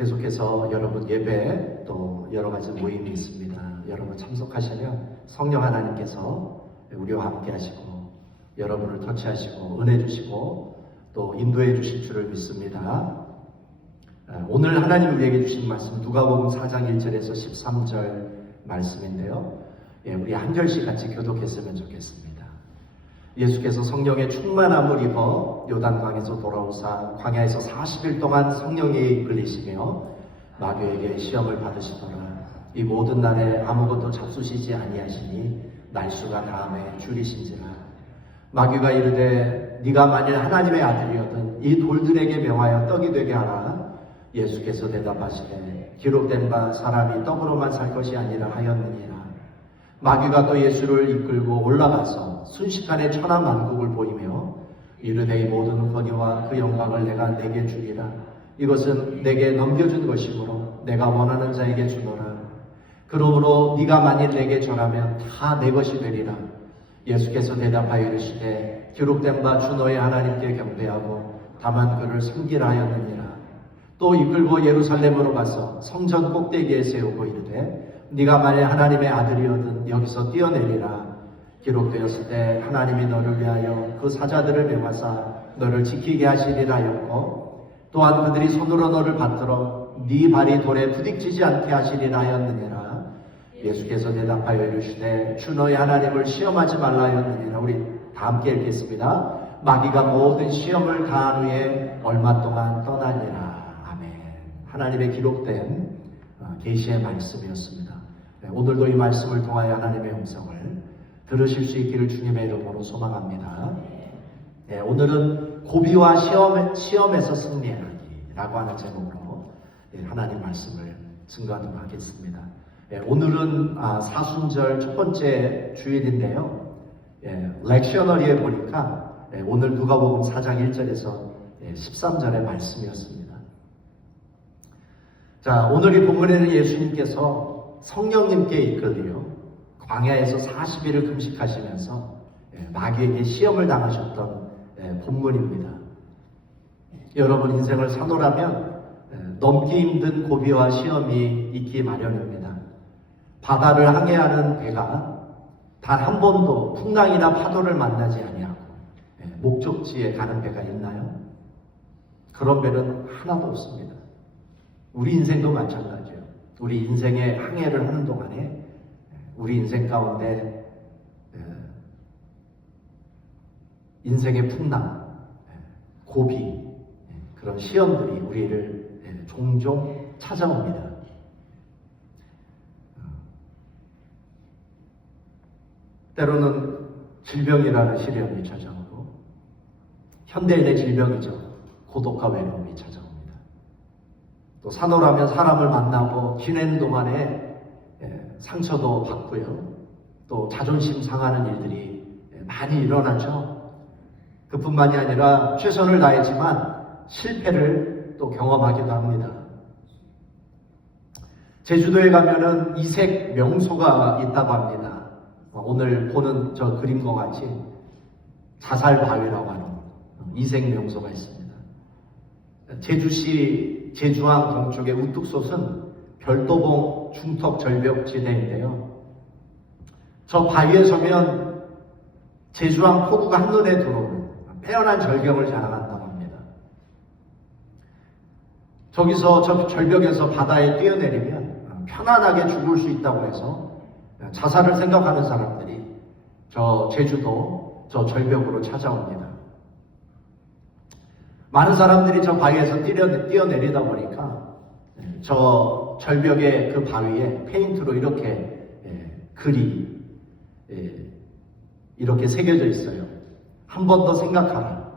계속해서 여러분 예배 또 여러 가지 모임이 있습니다. 여러분 참석하시면 성령 하나님께서 우리와 함께 하시고 여러분을 터치하시고 은혜 주시고 또 인도해 주실 줄을 믿습니다. 오늘 하나님 우리에게 주신 말씀 누가복음 4장 1절에서 13절 말씀인데요. 우리 한 절씩 같이 교독했으면 좋겠습니다. 예수께서 성령의 충만함을 입어 요단강에서 돌아오사 광야에서 40일 동안 성령에 이끌리시며 마귀에게 시험을 받으시더라. 이 모든 날에 아무것도 잡수시지 아니하시니 날수가 다음에 줄이신지라. 마귀가 이르되 네가 만일 하나님의 아들이거든 이 돌들에게 명하여 떡이 되게 하라. 예수께서 대답하시되 기록된 바 사람이 떡으로만 살 것이 아니라 하였느니라. 마귀가 또 예수를 이끌고 올라가서 순식간에 천하만국을 보이며 이르되 이 모든 권위와 그 영광을 내가 내게 주리라. 이것은 내게 넘겨준 것이므로 내가 원하는 자에게 주노라. 그러므로 네가 만일 내게 전하면 다 내 것이 되리라. 예수께서 대답하여 이르시되 기록된 바 주 너의 하나님께 경배하고 다만 그를 섬기라 하였느니라. 또 이끌고 예루살렘으로 가서 성전 꼭대기에 세우고 이르되 네가 만일 하나님의 아들이거든 여기서 뛰어내리라. 기록되었을 때 하나님이 너를 위하여 그 사자들을 명하사 너를 지키게 하시리라 하였고 또한 그들이 손으로 너를 받들어 네 발이 돌에 부딪히지 않게 하시리라 하였느니라. 예수께서 대답하여 이르시되 주 너의 하나님을 시험하지 말라 하였느니라. 우리 다 함께 읽겠습니다. 마귀가 모든 시험을 다한 후에 얼마 동안 떠나니라. 아멘. 하나님의 기록된 계시의 말씀이었습니다. 오늘도 이 말씀을 통하여 하나님의 음성을 들으실 수 있기를 주님의 이름으로 소망합니다. 오늘은 고비와 시험에서 승리하기라고 하는 제목으로 하나님 말씀을 증거하도록 하겠습니다. 오늘은 사순절 첫 번째 주일인데요. 렉셔너리에 보니까 오늘 누가복음 4장 1절에서 13절의 말씀이었습니다. 자, 오늘 이 본문에는 예수님께서 성령님께 이끌려 광야에서 40일을 금식하시면서 마귀에게 시험을 당하셨던 본문입니다. 여러분 인생을 사노라면 넘기 힘든 고비와 시험이 있기 마련입니다. 바다를 항해하는 배가 단 한 번도 풍랑이나 파도를 만나지 아니하고 목적지에 가는 배가 있나요? 그런 배는 하나도 없습니다. 우리 인생도 마찬가지예요. 우리 인생의 항해를 하는 동안에 우리 인생 가운데 인생의 풍랑, 고비, 그런 시험들이 우리를 종종 찾아옵니다. 때로는 질병이라는 시련이 찾아오고 현대인의 질병이죠. 고독과 외로움이 찾아옵니다. 또 사노라면 사람을 만나고 지내는 동안에 상처도 받고요. 또 자존심 상하는 일들이 많이 일어나죠. 그뿐만이 아니라 최선을 다했지만 실패를 또 경험하기도 합니다. 제주도에 가면은 이색 명소가 있다고 합니다. 오늘 보는 저 그림과 같이 자살 바위라고 하는 이색 명소가 있습니다. 제주시 제주항 동쪽의 우뚝솥은 별도봉 중턱 절벽 지대인데요. 저 바위에 서면 제주항 폭우가 한눈에 들어오는 빼어난 절경을 자랑한다고 합니다. 저기서 저 절벽에서 바다에 뛰어내리면 편안하게 죽을 수 있다고 해서 자살을 생각하는 사람들이 저 제주도 저 절벽으로 찾아옵니다. 많은 사람들이 저 바위에서 뛰어내리다 보니까 저 절벽의 그 바위에 페인트로 이렇게 글이 이렇게 새겨져 있어요. 한 번 더 생각하라.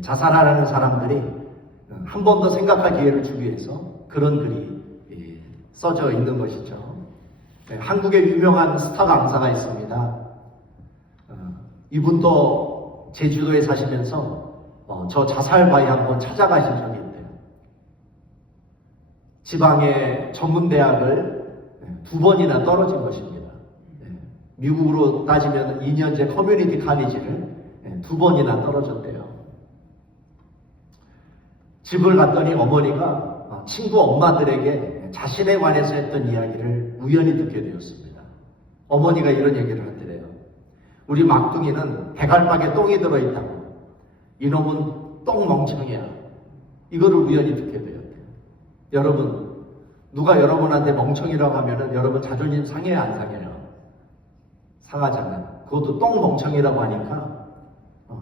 자살하려는 사람들이 한 번 더 생각할 기회를 주기 위해서 그런 글이 써져 있는 것이죠. 한국에 유명한 스타 강사가 있습니다. 이분도 제주도에 사시면서 저 자살 바위 한번 찾아가신 적이 있대요. 지방의 전문대학을 2번이나 떨어진 것입니다. 미국으로 따지면 2년제 커뮤니티 칼리지를 2번이나 떨어졌대요. 집을 갔더니 어머니가 친구 엄마들에게 자신에 관해서 했던 이야기를 우연히 듣게 되었습니다. 어머니가 이런 얘기를 하더래요. 우리 막둥이는 대갈박에 똥이 들어있다고. 이놈은 똥멍청이야. 이거를 우연히 듣게 되었대요. 여러분, 누가 여러분한테 멍청이라고 하면은 여러분 자존심 상해요, 안 상해요? 상하잖아요. 그것도 똥멍청이라고 하니까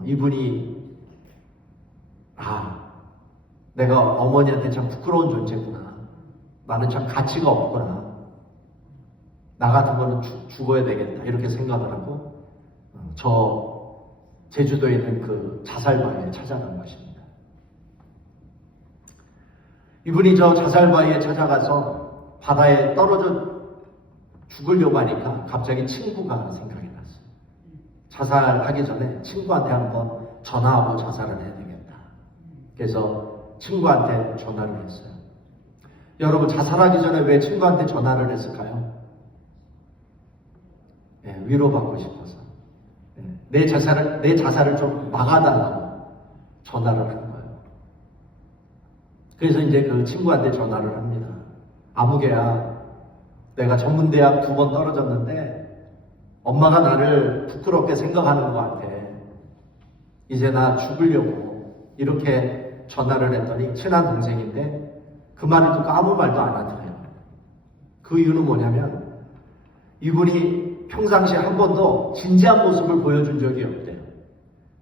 이분이 내가 어머니한테 참 부끄러운 존재구나. 나는 참 가치가 없구나. 나 같은 거는 죽어야 되겠다. 이렇게 생각을 하고 저 제주도에 있는 그 자살바위에 찾아간 것입니다. 이분이 저 자살바위에 찾아가서 바다에 떨어져 죽으려고 하니까 갑자기 친구가 생각이 났어요. 자살하기 전에 친구한테 한번 전화하고 자살을 해야 되겠다. 그래서 친구한테 전화를 했어요. 여러분, 자살하기 전에 왜 친구한테 전화를 했을까요? 위로받고 싶어서. 내 자살을 좀 막아달라고 전화를 한 거예요. 그래서 이제 그 친구한테 전화를 합니다. 아무개야, 내가 전문대학 2번 떨어졌는데 엄마가 나를 부끄럽게 생각하는 것 같아. 이제 나 죽으려고 이렇게 전화를 했더니 친한 동생인데 그 말을 듣고 아무 말도 안 하더래요. 그 이유는 뭐냐면 이분이 평상시에 한 번도 진지한 모습을 보여준 적이 없대요.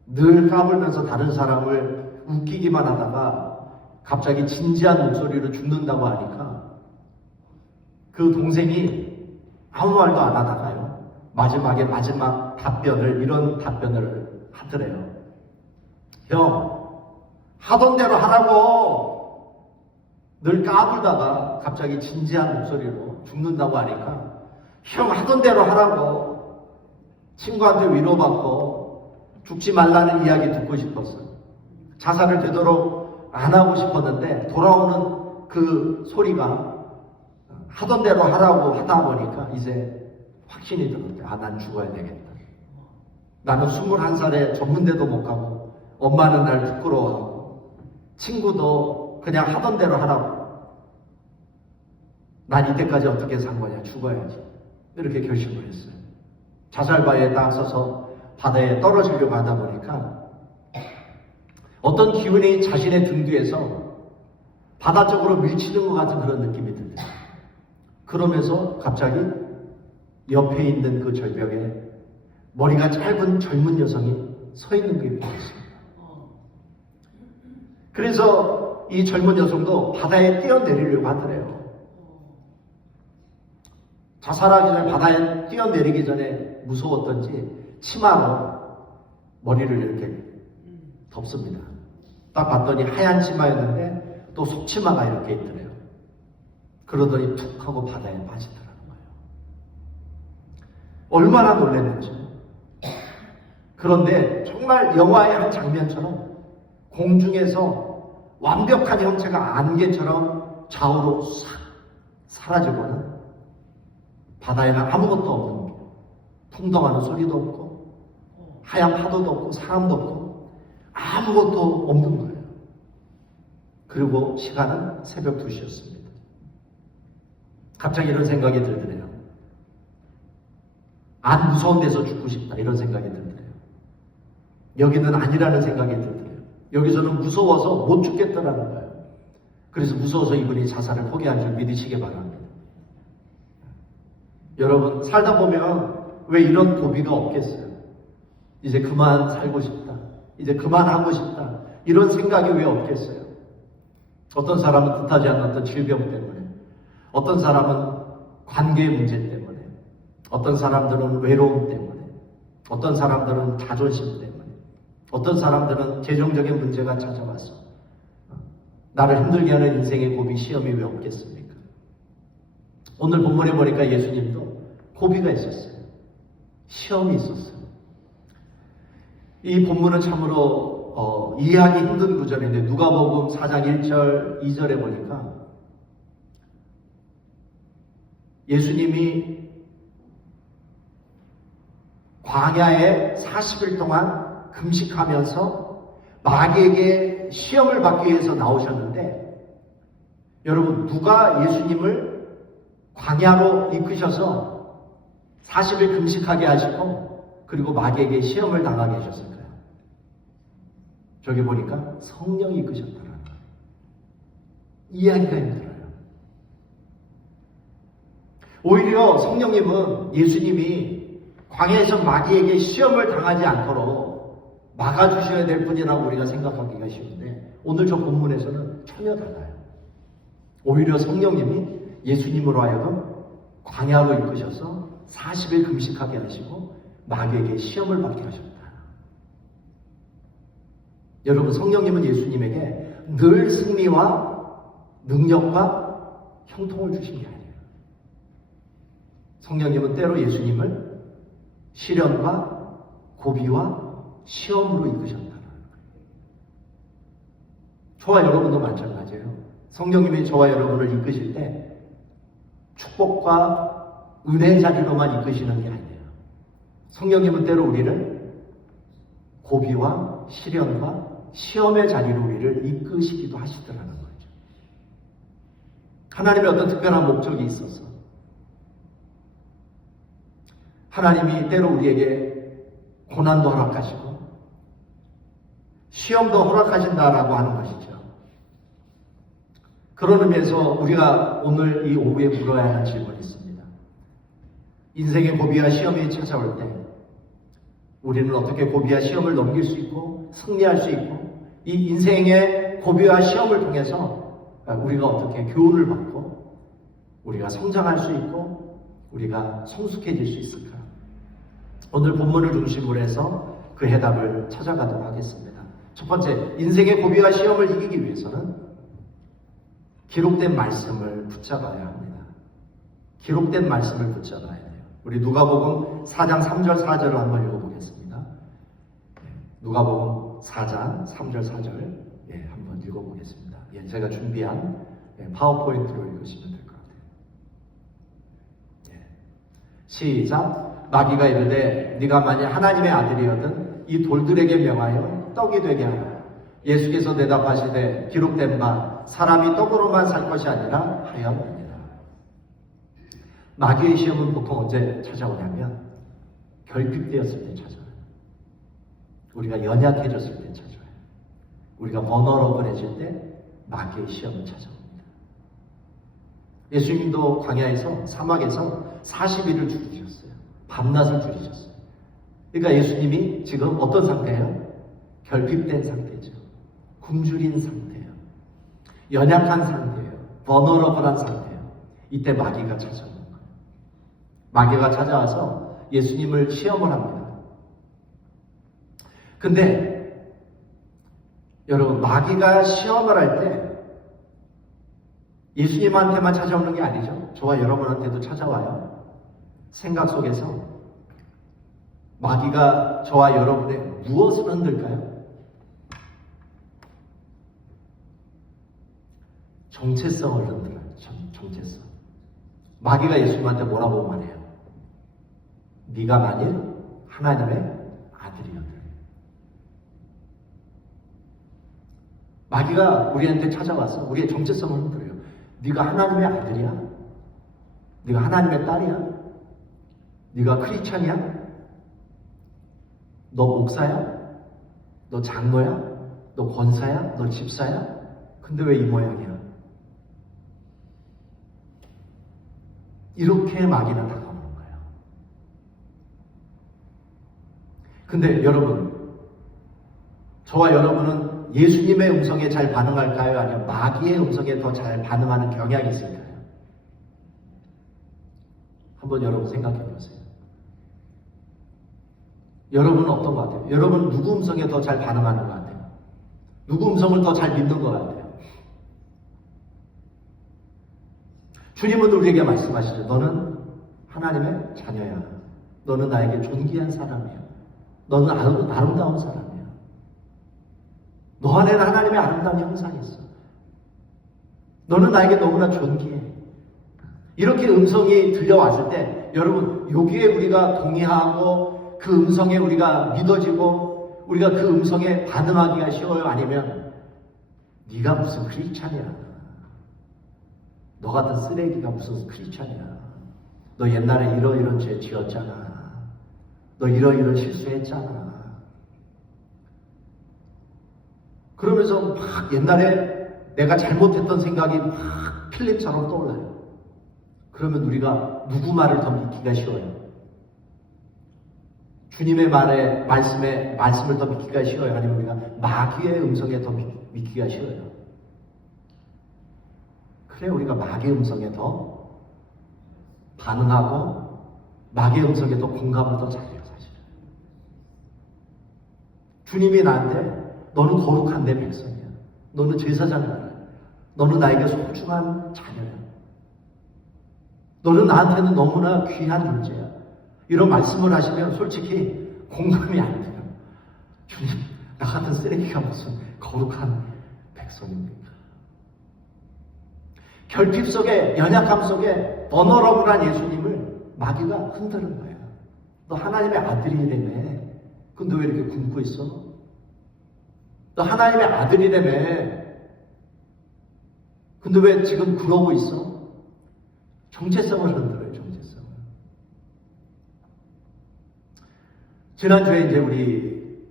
늘 까불면서 다른 사람을 웃기기만 하다가 갑자기 진지한 목소리로 죽는다고 하니까 그 동생이 아무 말도 안 하다가요. 마지막 답변을 이런 답변을 하더래요. 형, 하던 대로 하라고. 늘 까불다가 갑자기 진지한 목소리로 죽는다고 하니까 형, 하던 대로 하라고. 친구한테 위로받고 죽지 말라는 이야기 듣고 싶었어요. 자살을 되도록 안 하고 싶었는데 돌아오는 그 소리가 하던 대로 하라고 하다 보니까 이제 확신이 들었대요. 난 죽어야 되겠다. 나는 21살에 전문대도 못 가고 엄마는 날 부끄러워하고 친구도 그냥 하던 대로 하라고. 난 이때까지 어떻게 산 거냐. 죽어야지. 이렇게 결심을 했어요. 자살바위에 딱 서서 바다에 떨어지려고 하다 보니까 어떤 기운이 자신의 등 뒤에서 바다 쪽으로 밀치는 것 같은 그런 느낌이 들어요. 그러면서 갑자기 옆에 있는 그 절벽에 머리가 짧은 젊은 여성이 서 있는 게 보였습니다. 그래서 이 젊은 여성도 바다에 뛰어내리려고 하더래요. 자살하기 전에 바다에 뛰어내리기 전에 무서웠던지 치마로 머리를 이렇게 덮습니다. 딱 봤더니 하얀 치마였는데 또 속치마가 이렇게 있더래요. 그러더니 툭 하고 바다에 빠지더라는 거예요. 얼마나 놀랐는지. 그런데 정말 영화의 한 장면처럼 공중에서 완벽한 형체가 안개처럼 좌우로 싹 사라지고는 바다에는 아무것도 없는 게, 풍덩하는 소리도 없고 하얀 파도도 없고 사람도 없고 아무것도 없는 거예요. 그리고 시간은 새벽 2시였습니다. 갑자기 이런 생각이 들더래요. 안 무서운 데서 죽고 싶다, 이런 생각이 들더래요. 여기는 아니라는 생각이 들더래요. 여기서는 무서워서 못 죽겠다라는 거예요. 그래서 무서워서 이분이 자살을 포기한 줄 믿으시기 바랍니다. 여러분, 살다 보면 왜 이런 고비가 없겠어요? 이제 그만 살고 싶다, 이제 그만하고 싶다, 이런 생각이 왜 없겠어요? 어떤 사람은 뜻하지 않는 어떤 질병 때문에, 어떤 사람은 관계 문제 때문에, 어떤 사람들은 외로움 때문에, 어떤 사람들은 자존심 때문에, 어떤 사람들은 재정적인 문제가 찾아와서 나를 힘들게 하는 인생의 고비, 시험이 왜 없겠습니까? 오늘 본문에 보니까 예수님도 고비가 있었어요. 시험이 있었어요. 이 본문은 참으로 이해하기 힘든 구절인데 누가복음 4장 1절 2절에 보니까 예수님이 광야에 40일 동안 금식하면서 마귀에게 시험을 받기 위해서 나오셨는데 여러분, 누가 예수님을 광야로 이끄셔서 40일 금식하게 하시고 그리고 마귀에게 시험을 당하게 하셨을까요? 저기 보니까 성령이 이끄셨더라고요. 이해하기가 힘들어요. 오히려 성령님은 예수님이 광야에서 마귀에게 시험을 당하지 않도록 막아주셔야 될 분이라고 우리가 생각하기가 쉬운데, 오늘 저 본문에서는 전혀 달라요. 오히려 성령님이 예수님으로 하여금 광야로 이끄셔서 40일 금식하게 하시고 마귀에게 시험을 받게 하셨다. 여러분, 성령님은 예수님에게 늘 승리와 능력과 형통을 주신 게 아니에요. 성령님은 때로 예수님을 시련과 고비와 시험으로 이끄셨다는 거예요. 저와 여러분도 마찬가지예요. 성령님이 저와 여러분을 이끄실 때 축복과 은혜 자리로만 이끄시는 게 아니에요. 성령님은 때로 우리를 고비와 시련과 시험의 자리로 우리를 이끄시기도 하시더라는 거죠. 하나님의 어떤 특별한 목적이 있어서 하나님이 때로 우리에게 고난도 허락하시고 시험도 허락하신다라고 하는 것이죠. 그런 의미에서 우리가 오늘 이 오후에 물어야 하는 질문이 있습니다. 인생의 고비와 시험이 찾아올 때 우리는 어떻게 고비와 시험을 넘길 수 있고 승리할 수 있고, 이 인생의 고비와 시험을 통해서 우리가 어떻게 교훈을 받고 우리가 성장할 수 있고 우리가 성숙해질 수 있을까? 오늘 본문을 중심으로 해서 그 해답을 찾아가도록 하겠습니다. 첫 번째, 인생의 고비와 시험을 이기기 위해서는 기록된 말씀을 붙잡아야 합니다. 기록된 말씀을 붙잡아야 돼요. 우리 누가복음 4장 3절 4절을 한번 읽어보겠습니다. 누가복음 4장 3절 4절 한번 읽어보겠습니다. 제가 준비한 파워포인트로 읽으시면 될 것 같아요. 시작. 마귀가 이르되 네가 만일 하나님의 아들이거든 이 돌들에게 명하여 떡이 되게 하라. 예수께서 대답하시되 기록된 바 사람이 떡으로만 살 것이 아니라 하였느니라. 마귀의 시험은 보통 언제 찾아오냐면 결핍되었을 때 찾아와요. 우리가 연약해졌을 때 찾아와요. 우리가 버너러블해질 때 마귀의 시험은 찾아옵니다. 예수님도 광야에서 사막에서 40일을 줄이셨어요. 밤낮을 줄이셨어요. 그러니까 예수님이 지금 어떤 상태예요? 결핍된 상태죠. 굶주린 상태예요. 연약한 상태예요. 버너러블한 상태예요. 이때 마귀가 찾아오는 거예요. 마귀가 찾아와서 예수님을 시험을 합니다. 근데 여러분, 마귀가 시험을 할 때 예수님한테만 찾아오는 게 아니죠. 저와 여러분한테도 찾아와요. 생각 속에서 마귀가 저와 여러분의 무엇을 흔들까요? 정체성을 흔들어요. 정체성. 마귀가 예수님한테 뭐라고 말해요? 네가 만일 하나님의 아들이거든. 마귀가 우리한테 찾아와서 우리의 정체성을 흔들어요. 네가 하나님의 아들이야? 네가 하나님의 딸이야? 네가 크리스찬이야? 너 목사야? 너 장로야? 너 권사야? 너 집사야? 근데 왜 이 모양이야? 이렇게 마귀는 다가오는 거예요. 근데 여러분, 저와 여러분은 예수님의 음성에 잘 반응할까요? 아니면 마귀의 음성에 더 잘 반응하는 경향이 있을까요? 한번 여러분 생각해 보세요. 여러분은 어떤 것 같아요? 여러분 누구 음성에 더 잘 반응하는 것 같아요? 누구 음성을 더 잘 믿는 것 같아요? 주님은 우리에게 말씀하시죠. 너는 하나님의 자녀야. 너는 나에게 존귀한 사람이야. 너는 아름다운 사람이야. 너 안에는 하나님의 아름다운 형상이 있어. 너는 나에게 너무나 존귀해. 이렇게 음성이 들려왔을 때 여러분, 여기에 우리가 동의하고 그 음성에 우리가 믿어지고 우리가 그 음성에 반응하기가 쉬워요? 아니면 네가 무슨 크리스찬이야, 너 같은 쓰레기가 무슨 크리스찬이야. 너 옛날에 이런 죄 지었잖아. 너 이런 실수했잖아. 그러면서 막 옛날에 내가 잘못했던 생각이 막 필름처럼 떠올라요. 그러면 우리가 누구 말을 더 믿기가 쉬워요? 주님의 말씀을 더 믿기가 쉬워요? 아니면 우리가 마귀의 음성에 더 믿기가 쉬워요? 그래, 우리가 마귀의 음성에 더 반응하고 마귀의 음성에 더 공감을 더 잘해요, 사실. 주님이 나한테 너는 거룩한 내 백성이야. 너는 제사장이야. 너는 나에게 소중한 자녀야. 너는 나한테는 너무나 귀한 존재야. 이런 말씀을 하시면 솔직히 공감이 안 돼요. 주님, 나 같은 쓰레기가 무슨 거룩한 백성입니까? 결핍 속에, 연약함 속에 버너러블한 예수님을 마귀가 흔드는 거예요. 너 하나님의 아들이라며. 근데 왜 이렇게 굶고 있어? 너 하나님의 아들이라며. 근데 왜 지금 그러고 있어? 정체성을 흔들어요, 정체성을. 지난주에 이제 우리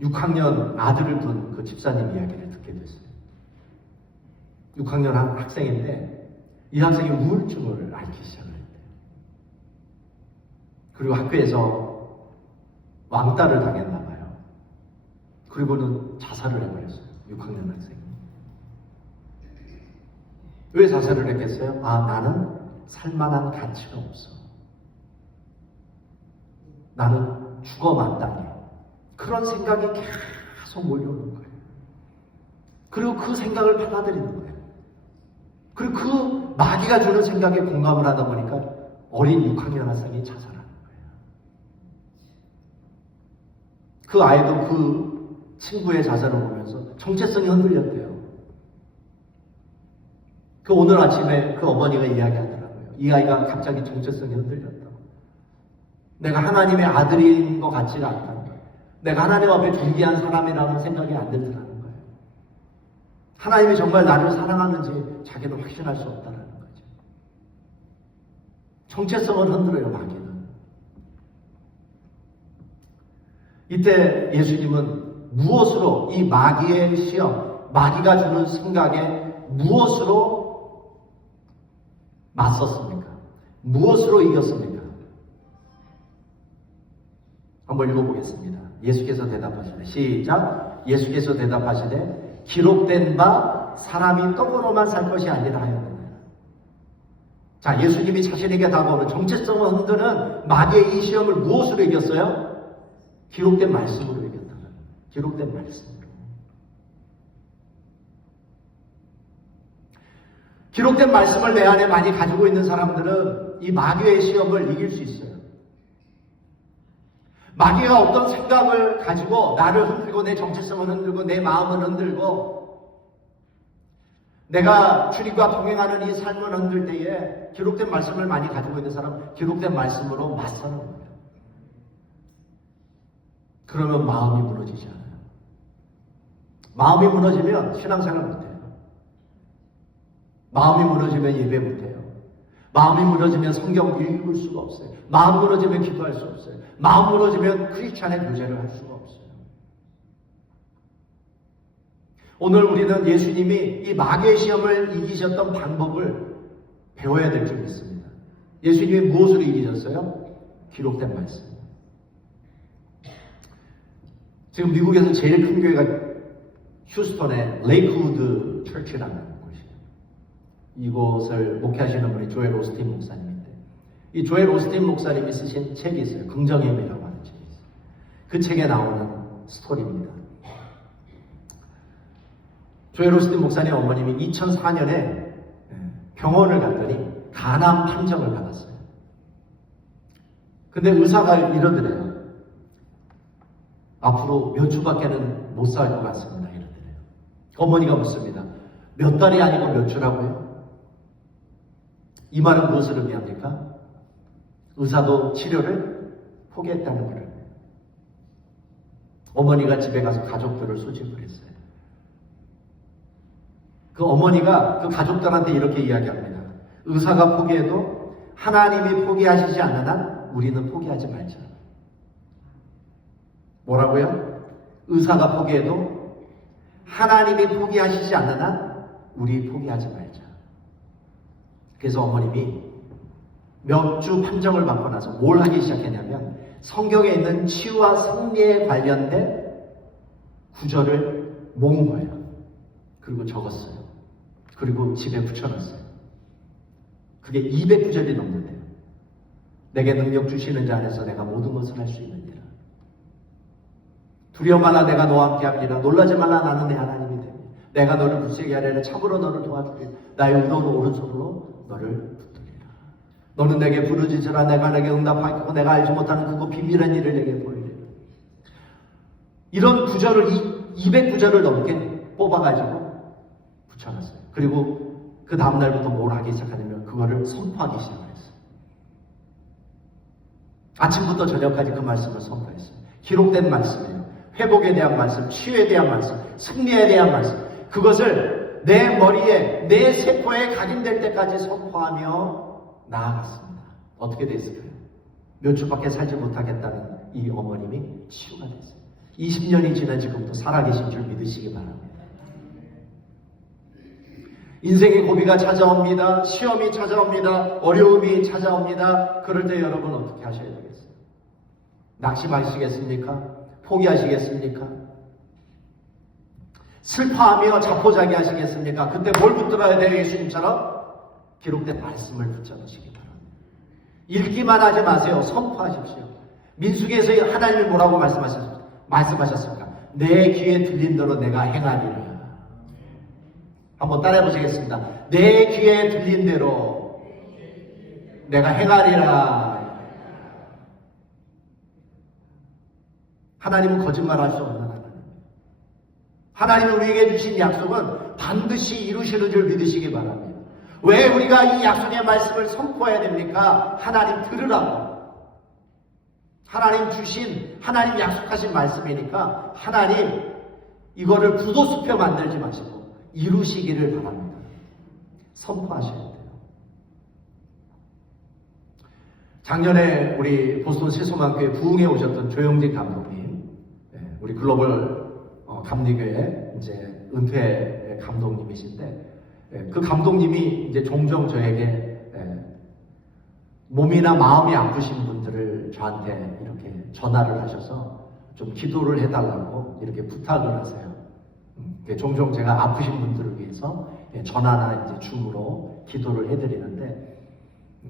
6학년 아들을 둔 그 집사님 이야기를 듣게 됐어요. 6학년 한 학생인데 이 학생이 우울증을 앓기 시작을 했대요. 그리고 학교에서 왕따를 당했나 봐요. 그리고는 자살을 해버렸어요. 6학년 학생이. 왜 자살을 했겠어요? 아, 나는 살만한 가치가 없어. 나는 죽어 마땅해. 그런 생각이 계속 몰려오는 거예요. 그리고 그 생각을 받아들이는 거예요. 그리고 그 마귀가 주는 생각에 공감을 하다 보니까 어린 6학년 학생이 자살하는 거예요. 그 아이도 그 친구의 자살을 보면서 정체성이 흔들렸대요. 그 오늘 아침에 그 어머니가 이야기하더라고요. 이 아이가 갑자기 정체성이 흔들렸다고. 내가 하나님의 아들인 것 같지가 않다는 거예요. 내가 하나님 앞에 존귀한 사람이라는 생각이 안 들더라는 거예요. 하나님이 정말 나를 사랑하는지 자기는 확신할 수 없다는 거죠. 정체성을 흔들어요, 마귀는. 이때 예수님은 무엇으로 이 마귀의 시험, 마귀가 주는 생각에 무엇으로 맞섰습니까? 무엇으로 이겼습니까? 한번 읽어보겠습니다. 예수께서 대답하시되, 시작. 예수께서 대답하시되 기록된 바 사람이 떡으로만 살 것이 아니라 하였느니라. 자, 예수님이 자신에게 다가오는 정체성을 흔드는 마귀의 이 시험을 무엇으로 이겼어요? 기록된 말씀으로 이겼다. 기록된 말씀으로. 기록된 말씀을 내 안에 많이 가지고 있는 사람들은 이 마귀의 시험을 이길 수 있어요. 마귀가 어떤 생각을 가지고 나를 흔들고 내 정체성을 흔들고 내 마음을 흔들고 내가 주님과 동행하는 이 삶을 흔들 때에 기록된 말씀을 많이 가지고 있는 사람은 기록된 말씀으로 맞서는 거예요. 그러면 마음이 무너지지 않아요. 마음이 무너지면 신앙생활 못해요. 마음이 무너지면 예배 못해요. 마음이 무너지면 성경 읽을 수가 없어요. 마음 무너지면 기도할 수 없어요. 마음 무너지면 크리스찬의 교제를 할 수가 없어요. 오늘 우리는 예수님이 이 마귀의 시험을 이기셨던 방법을 배워야 될 줄 믿습니다. 예수님이 무엇으로 이기셨어요? 기록된 말씀. 지금 미국에서 제일 큰 교회가 휴스턴의 레이크우드 처치라는 이곳을 목회하시는 분이 조엘 오스틴 목사님인데, 이 조엘 오스틴 목사님이 쓰신 책이 있어요. 긍정의 힘이라고 하는 책이 있어요. 그 책에 나오는 스토리입니다. 조엘 오스틴 목사님 어머님이 2004년에 병원을 갔더니 간암 판정을 받았어요. 근데 의사가 이러더래요. 앞으로 몇 주밖에는 못 살 것 같습니다. 이러더래요. 어머니가 묻습니다. 몇 달이 아니고 몇 주라고요? 이 말은 무엇을 의미합니까? 의사도 치료를 포기했다는 거예요. 어머니가 집에 가서 가족들을 소집을 했어요. 그 어머니가 그 가족들한테 이렇게 이야기합니다. 의사가 포기해도 하나님이 포기하시지 않는 한 우리는 포기하지 말자. 뭐라고요? 의사가 포기해도 하나님이 포기하시지 않는 한 우리 포기하지 말자. 그래서 어머님이 몇 주 판정을 받고 나서 뭘 하기 시작했냐면 성경에 있는 치유와 승리에 관련된 구절을 모은 거예요. 그리고 적었어요. 그리고 집에 붙여놨어요. 그게 200구절이 넘는데요. 내게 능력 주시는 자 안에서 내가 모든 것을 할 수 있느니라. 두려워 말라 내가 너와 함께 합니다. 놀라지 말라 나는 내 하나님이 됩니다. 내가 너를 굳세게 하리라. 참으로 너를 도와주리라. 나의 의로운 오른손으로 너를 붙들리라. 너는 내게 부르짖으라. 내가 내게 응답하겠고 내가 알지 못하는 그거 비밀한 일을 내게 보이리라. 이런 구절을 200구절을 넘게 뽑아가지고 붙여놨어요. 그리고 그 다음날부터 뭘 하기 시작하냐면 그거를 선포하기 시작했어요. 아침부터 저녁까지 그 말씀을 선포했어요. 기록된 말씀이에요. 회복에 대한 말씀, 치유에 대한 말씀, 승리에 대한 말씀. 그것을 내 머리에, 내 세포에 각인될 때까지 선포하며 나아갔습니다. 어떻게 됐을까요? 몇 주밖에 살지 못하겠다는 이 어머님이 치유가 됐어요. 20년이 지난 지금도 살아계신 줄 믿으시기 바랍니다. 인생의 고비가 찾아옵니다. 시험이 찾아옵니다. 어려움이 찾아옵니다. 그럴 때 여러분 어떻게 하셔야 되겠어요? 낙심하시겠습니까? 포기하시겠습니까? 슬퍼하며 자포자기 하시겠습니까? 그때 뭘 붙들어야 돼요? 예수님처럼 기록된 말씀을 붙잡으시기 바랍니다. 읽기만 하지 마세요. 선포하십시오. 민수기에서 하나님이 뭐라고 말씀하셨습니까? 내 귀에 들린 대로 내가 행하리라. 한번 따라해 보시겠습니다. 내 귀에 들린 대로 내가 행하리라. 하나님은 거짓말할 수 없는 하나님. 하나님이 우리에게 주신 약속은 반드시 이루시는 줄 믿으시기 바랍니다. 왜 우리가 이 약속의 말씀을 선포해야 됩니까? 하나님 들으라고. 하나님 주신, 하나님 약속하신 말씀이니까 하나님 이거를 부도수표 만들지 마시고 이루시기를 바랍니다. 선포하셔야 돼요. 작년에 우리 보스턴 세소만교회 부흥에 오셨던 조영진 감독님, 우리 글로벌 감리교회 이제 은퇴 감독님이신데, 그 감독님이 이제 종종 저에게 몸이나 마음이 아프신 분들을 저한테 이렇게 전화를 하셔서 좀 기도를 해달라고 이렇게 부탁을 하세요. 종종 제가 아프신 분들을 위해서 전화나 이제 줌으로 기도를 해드리는데,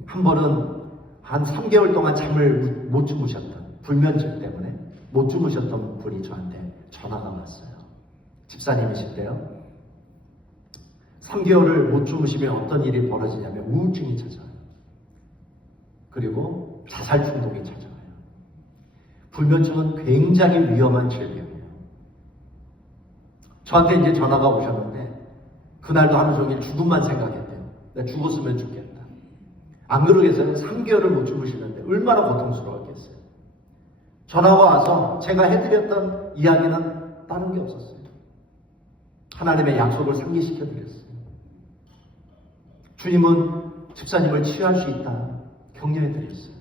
한 번은 한 3개월 동안 잠을 못 주무셨던, 불면증 때문에 못 주무셨던 분이 저한테 전화가 왔어요. 집사님이신데요. 3개월을 못 주무시면 어떤 일이 벌어지냐면 우울증이 찾아와요. 그리고 자살 충동이 찾아와요. 불면증은 굉장히 위험한 질병이에요. 저한테 이제 전화가 오셨는데 그날도 하루 종일 죽음만 생각했대요. 내가 죽었으면 좋겠다. 안 그러겠어요? 3개월을 못 주무시는데 얼마나 고통스러웠겠어요. 전화가 와서 제가 해드렸던 이야기는 다른 게 없었어요. 하나님의 약속을 상기시켜 드렸어요. 주님은 집사님을 치유할 수 있다 격려해 드렸어요.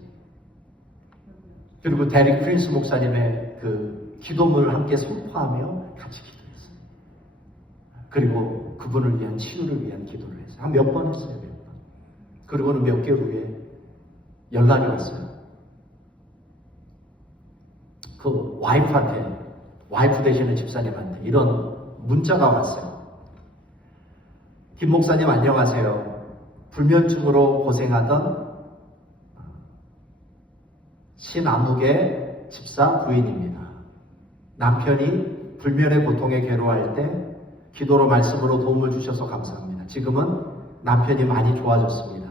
그리고 데릭 프린스 목사님의 그 기도문을 함께 선포하며 같이 기도했어요. 그리고 그분을 위한 치유를 위한 기도를 했어요. 한 몇 번 했어요. 몇 번. 그리고는 몇 개월 후에 연락이 왔어요. 그 와이프 되시는 집사님한테 이런 문자가 왔어요. 김 목사님 안녕하세요. 불면증으로 고생하던 신아무개 집사 부인입니다. 남편이 불면의 고통에 괴로워할 때 기도로 말씀으로 도움을 주셔서 감사합니다. 지금은 남편이 많이 좋아졌습니다.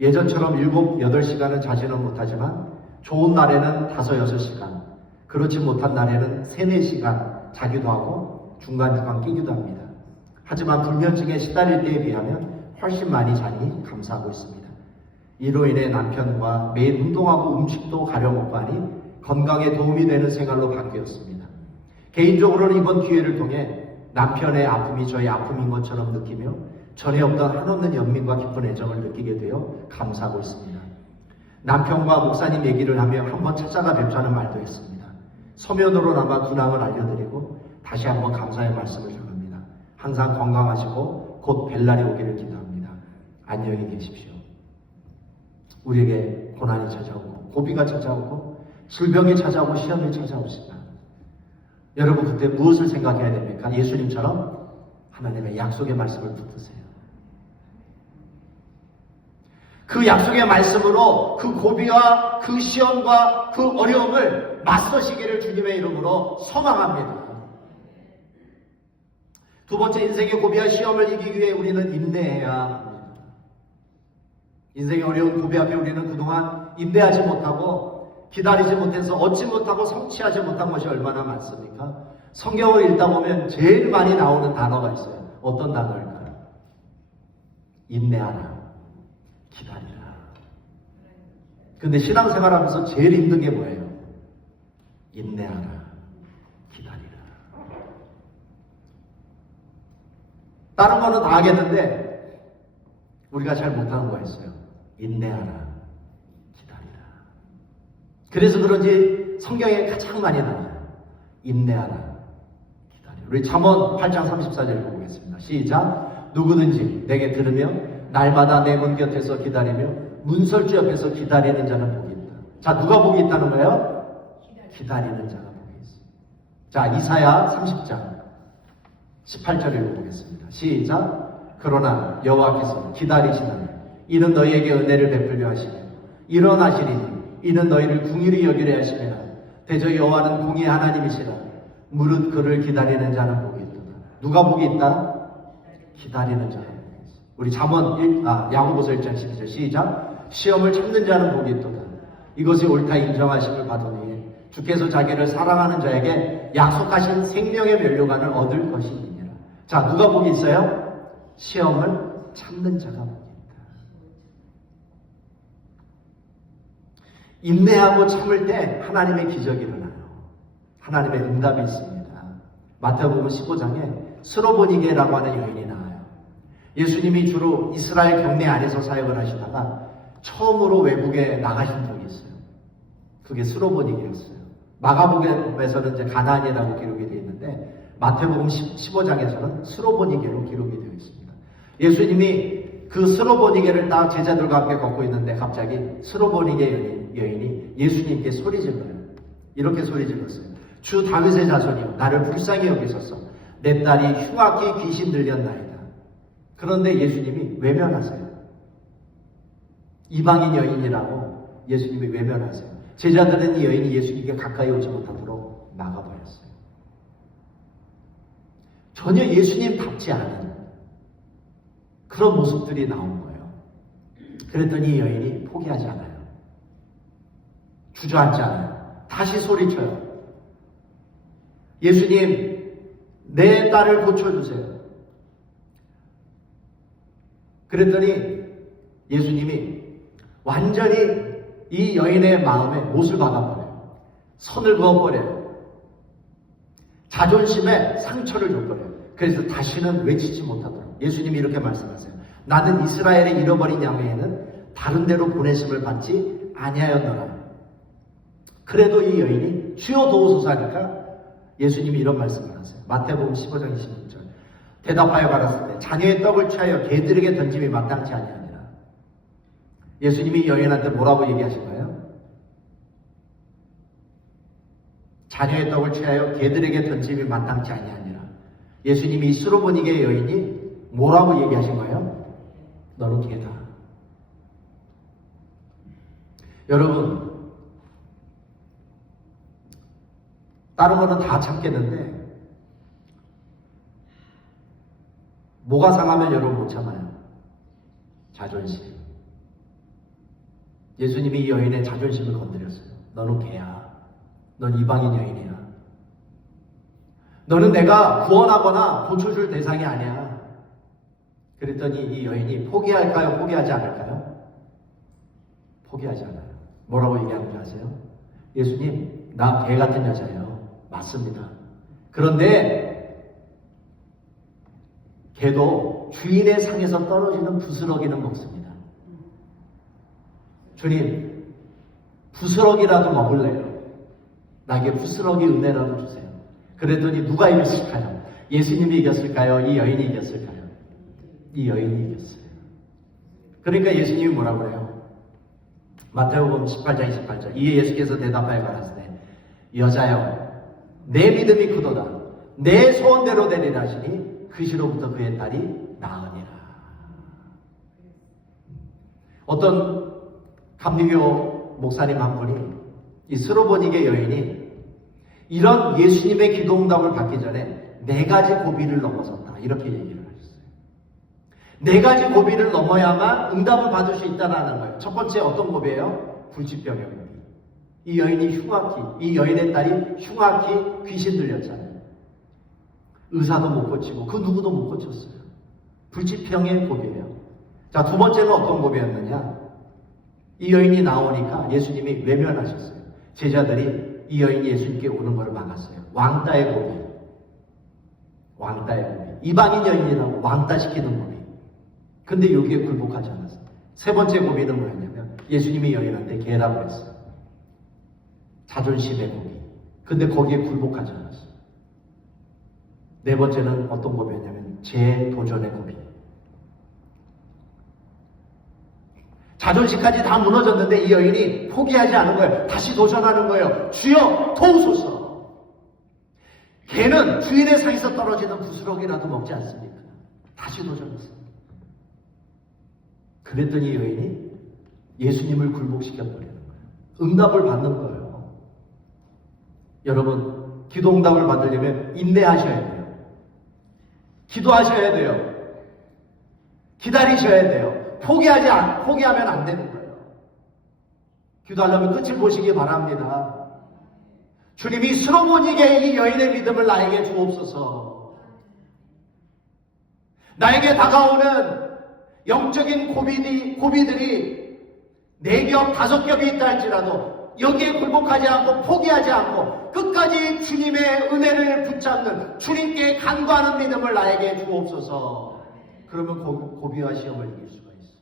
예전처럼 7, 8시간은 자지는 못하지만 좋은 날에는 5, 6시간, 그렇지 못한 날에는 3, 4시간 자기도 하고 중간중간 끼기도 합니다. 하지만 불면증에 시달릴 때에 비하면 훨씬 많이 자니 감사하고 있습니다. 이로 인해 남편과 매일 운동하고 음식도 가려 먹고 하니 건강에 도움이 되는 생활로 바뀌었습니다. 개인적으로는 이번 기회를 통해 남편의 아픔이 저의 아픔인 것처럼 느끼며 전에 없던 한없는 연민과 깊은 애정을 느끼게 되어 감사하고 있습니다. 남편과 목사님 얘기를 하며 한번 찾아가 뵙자는 말도 했습니다. 서면으로나마 근황을 알려드리고 다시 한번 감사의 말씀을 전합니다. 항상 건강하시고 곧 뵐 날이 오기를 기도합니다. 안녕히 계십시오. 우리에게 고난이 찾아오고 고비가 찾아오고 질병이 찾아오고 시험이 찾아옵니다. 여러분 그때 무엇을 생각해야 됩니까? 예수님처럼 하나님의 약속의 말씀을 붙드세요. 그 약속의 말씀으로 그 고비와 그 시험과 그 어려움을 맞서시기를 주님의 이름으로 소망합니다. 두 번째, 인생의 고비와 시험을 이기기 위해 우리는 인내해야 합니다. 인생의 어려운 고비 앞에 우리는 그동안 인내하지 못하고 기다리지 못해서 얻지 못하고 성취하지 못한 것이 얼마나 많습니까? 성경을 읽다 보면 제일 많이 나오는 단어가 있어요. 어떤 단어일까요? 인내하라, 기다리라. 근데 신앙생활하면서 제일 힘든 게 뭐예요? 인내하라, 기다리라. 다른 거는 다 하겠는데 우리가 잘 못하는 거 있어요. 인내하라, 기다리라. 그래서 그런지 성경에 가장 많이 나와요. 인내하라, 기다리라. 우리 잠언 8장 34절 읽어보겠습니다. 시작. 누구든지 내게 들으며 날마다 내 문 곁에서 기다리며 문설주 옆에서 기다리는 자는 복이 있다. 자, 누가 복이 있다는 거예요? 기다리는 자가 복이 있습니다. 자, 이사야 30장 18절 읽어보겠습니다. 시작. 그러나 여호와께서 기다리시나니 이는 너희에게 은혜를 베풀려 하시며 일어나시리니 이는 너희를 궁휼히 여기려 하시며 대저 여호와는 공의의 하나님이시라. 무릇 그를 기다리는 자는 복이 있다. 누가 복이 있다? 기다리는 자는 복이 있다. 우리 잠언 야고보서 1장 12절 시작. 시험을 참는 자는 복이 있도다. 이것이 옳다 인정하심을 받으니 주께서 자기를 사랑하는 자에게 약속하신 생명의 면류관을 얻을 것이니라. 자, 누가 복이 있어요? 시험을 참는 자가 복이 있다. 인내하고 참을 때 하나님의 기적이 일어나요. 하나님의 응답이 있습니다. 마태복음 15장에 스로보니게라고 하는 여인이 나와요. 예수님이 주로 이스라엘 경내 안에서 사역을 하시다가 처음으로 외국에 나가신 적이 있어요. 그게 스로보니게였어요. 마가복음에서는 이제 가나안이라고 기록이 되어 있는데 마태복음 15장에서는 스로보니게로 기록이 되어 있습니다. 예수님이 그 스로보니게를 딱 제자들과 함께 걷고 있는데 갑자기 스로보니게 여인이 예수님께 소리 질러요. 이렇게 소리 질렀어요. 주 다윗의 자손이여 나를 불쌍히 여기소서. 내 딸이 흉악히 귀신 들렸나이다. 그런데 예수님이 외면하세요. 이방인 여인이라고 예수님이 외면하세요. 제자들은 이 여인이 예수님께 가까이 오지 못하도록 막아버렸어요. 전혀 예수님답지 않은 그런 모습들이 나온 거예요. 그랬더니 이 여인이 포기하지 않아요. 주저앉지 않아요. 다시 소리쳐요. 예수님, 내 딸을 고쳐주세요. 그랬더니 예수님이 완전히 이 여인의 마음에 못을 박아버려요. 선을 그어버려요. 자존심에 상처를 줬버려요. 그래서 다시는 외치지 못하도록 예수님이 이렇게 말씀하세요. 나는 이스라엘의 잃어버린 양 외에는 다른 데로 보내심을 받지 아니하였노라. 그래도 이 여인이 주여 도우소서 하니까 예수님이 이런 말씀을 하세요. 마태복음 15장 26절 대답하여 가라사대 자녀의 떡을 취하여 개들에게 던짐이 마땅치 아니하니라. 예수님이 여인한테 뭐라고 얘기하신 거예요? 자녀의 떡을 취하여 개들에게 던짐이 마땅치 아니하니라. 예수님이 스로보니게 여인이 뭐라고 얘기하신 거예요? 너는 개다. 여러분, 다른 거는 다 참겠는데 뭐가 상하면 여러분 못 참아요? 자존심. 예수님이 이 여인의 자존심을 건드렸어요. 너는 개야. 넌 이방인 여인이야. 너는 내가 구원하거나 고쳐줄 대상이 아니야. 그랬더니 이 여인이 포기할까요? 포기하지 않을까요? 포기하지 않아요. 뭐라고 얘기하는지 아세요? 예수님, 나 개 같은 여자예요. 맞습니다. 그런데 걔도 주인의 상에서 떨어지는 부스러기는 먹습니다. 주님, 부스러기라도 먹을래요. 나에게 부스러기 은혜라도 주세요. 그랬더니 누가 이겼을까요? 예수님이 이겼을까요? 이 여인이 이겼을까요? 이 여인이 이겼어요. 그러니까 예수님이 뭐라고 해요? 마태복음 18장 28절. 이에 예수께서 대답하여 가라사대 여자여 내 믿음이 크도다. 내 소원대로 되리라 하시니 그 시로부터 그의 딸이 나으니라. 어떤 감리교 목사님 한 분이 이 스로보니게 여인이 이런 예수님의 기도응답을 받기 전에 4가지 고비를 넘어섰다. 이렇게 얘기를 하셨어요. 4가지 고비를 넘어야만 응답을 받을 수 있다는 거예요. 첫 번째 어떤 고비예요? 불치병의 고비. 이 여인이 흉악히, 이 여인의 딸이 흉악히 귀신 들렸잖아요. 의사도 못 고치고 그 누구도 못 고쳤어요. 불치병의 고비예요. 자, 두 번째는 어떤 고비였느냐? 이 여인이 나오니까 예수님이 외면하셨어요. 제자들이 이 여인이 예수님께 오는 것을 막았어요. 왕따의 고비. 왕따의 고비. 이방인 여인이라고 왕따시키는 고비. 근데 여기에 굴복하지 않았어요. 세 번째 고비는 뭐였냐면 예수님이 여인한테 개라고 했어요. 자존심의 고비. 근데 거기에 굴복하지 않았어요. 네 번째는 어떤 고비였냐면 재도전의 고비. 자존심까지 다 무너졌는데 이 여인이 포기하지 않은 거예요. 다시 도전하는 거예요. 주여 도우소서. 개는 주인의 상에서 떨어지는 부스러기라도 먹지 않습니까? 다시 도전했어요. 그랬더니 이 여인이 예수님을 굴복시켜버리는 거예요. 응답을 받는 거예요. 여러분, 기도 응답을 받으려면 인내하셔야 돼요. 기도하셔야 돼요. 기다리셔야 돼요. 포기하면 안 되는 거예요. 기도하려면 끝을 보시기 바랍니다. 주님이 스로보니게 이 여인의 믿음을 나에게 주옵소서. 나에게 다가오는 영적인 고비들이 4겹, 5겹이 있다 할지라도 여기에 굴복하지 않고 포기하지 않고 끝까지 주님의 은혜를 붙잡는 주님께 간구하는 믿음을 나에게 주옵소서. 그러면 고비와 시험을 이길 수가 있어요.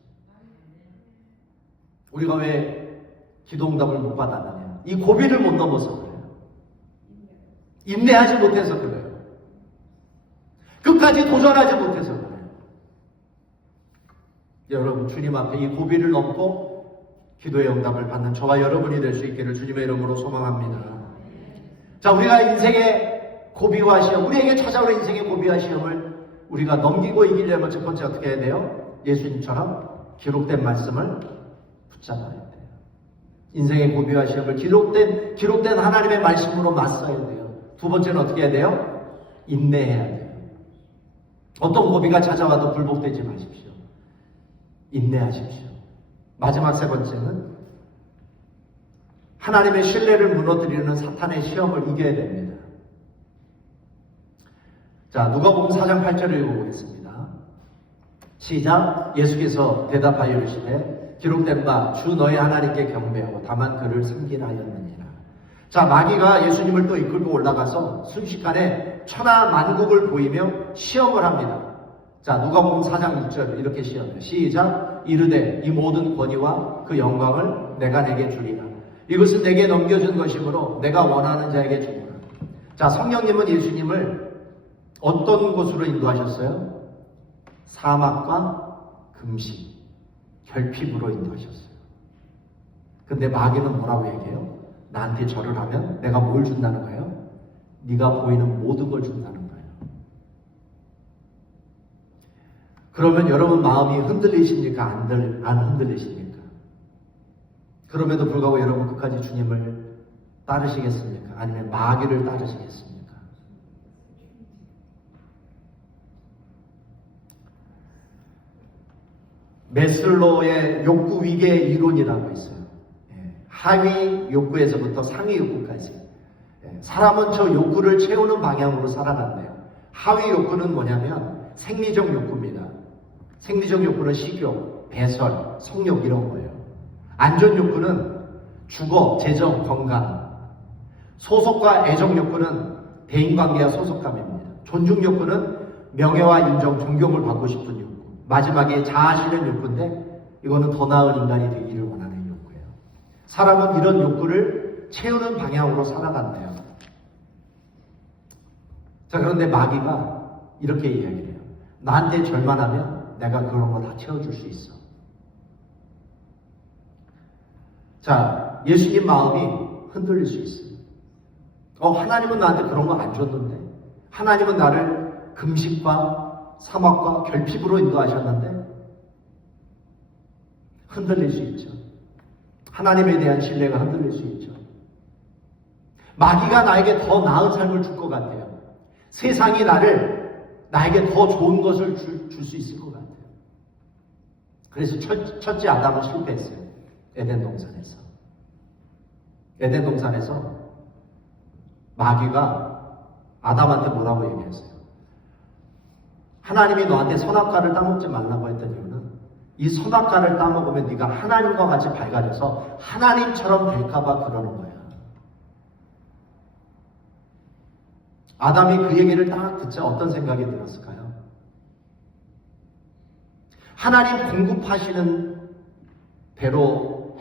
우리가 왜 기도응답을 못 받았느냐? 이 고비를 못 넘어서 그래요. 인내하지 못해서 그래요. 끝까지 도전하지 못해서 그래요. 여러분, 주님 앞에 이 고비를 넘고 기도의 응답을 받는 저와 여러분이 될 수 있기를 주님의 이름으로 소망합니다. 자, 우리가 인생의 고비와 시험, 우리에게 찾아오는 인생의 고비와 시험을 우리가 넘기고 이기려면 첫 번째 어떻게 해야 돼요? 예수님처럼 기록된 말씀을 붙잡아야 돼요. 인생의 고비와 시험을 기록된 하나님의 말씀으로 맞서야 돼요. 두 번째는 어떻게 해야 돼요? 인내해야 돼요. 어떤 고비가 찾아와도 굴복되지 마십시오. 인내하십시오. 마지막 세 번째는 하나님의 신뢰를 무너뜨리는 사탄의 시험을 이겨야 됩니다. 자, 누가복음 4장 8절을 읽어보겠습니다. 시작. 예수께서 대답하여 이르시되 기록된 바 주 너의 하나님께 경배하고 다만 그를 섬기라 하였느니라. 자, 마귀가 예수님을 또 이끌고 올라가서 순식간에 천하 만국을 보이며 시험을 합니다. 자, 누가복음 4장 6절 이렇게 시험해요. 시작. 이르되 이 모든 권위와 그 영광을 내가 내게 주리라. 이것은 내게 넘겨준 것이므로 내가 원하는 자에게 주리라. 자, 성령님은 예수님을 어떤 곳으로 인도하셨어요? 사막과 금식, 결핍으로 인도하셨어요. 근데 마귀는 뭐라고 얘기해요? 나한테 절을 하면 내가 뭘 준다는 거예요? 네가 보이는 모든 걸 준다는 거예요. 그러면 여러분 마음이 흔들리십니까? 안 흔들리십니까? 그럼에도 불구하고 여러분 끝까지 주님을 따르시겠습니까? 아니면 마귀를 따르시겠습니까? 메슬로의 욕구 위계 이론이라고 있어요. 하위 욕구에서부터 상위 욕구까지. 사람은 저 욕구를 채우는 방향으로 살아간대요. 하위 욕구는 뭐냐면 생리적 욕구입니다. 생리적 욕구는 식욕, 배설, 성욕 이런 거예요. 안전 욕구는 주거, 재정, 건강. 소속과 애정 욕구는 대인관계와 소속감입니다. 존중 욕구는 명예와 인정, 존경을 받고 싶은 욕구. 마지막에 자아실현 욕구인데 이거는 더 나은 인간이 되기를 원하는 욕구예요. 사람은 이런 욕구를 채우는 방향으로 살아간대요. 자, 그런데 마귀가 이렇게 이야기해요. 나한테 절만하면 내가 그런 거 다 채워줄 수 있어. 자, 예수님 마음이 흔들릴 수 있어요. 하나님은 나한테 그런 거 안 줬는데, 하나님은 나를 금식과 사막과 결핍으로 인도하셨는데, 흔들릴 수 있죠. 하나님에 대한 신뢰가 흔들릴 수 있죠. 마귀가 나에게 더 나은 삶을 줄 것 같아요. 세상이 나에게 더 좋은 것을 줄 수 있을 것 같아요. 그래서 첫째 아담은 실패했어요. 에덴 동산에서. 에덴 동산에서 마귀가 아담한테 뭐라고 얘기했어요? 하나님이 너한테 선악과를 따먹지 말라고 했던 이유는 이 선악과를 따먹으면 네가 하나님과 같이 밝아져서 하나님처럼 될까봐 그러는 거야. 아담이 그 얘기를 딱 듣자 어떤 생각이 들었을까요? 하나님 공급하시는 대로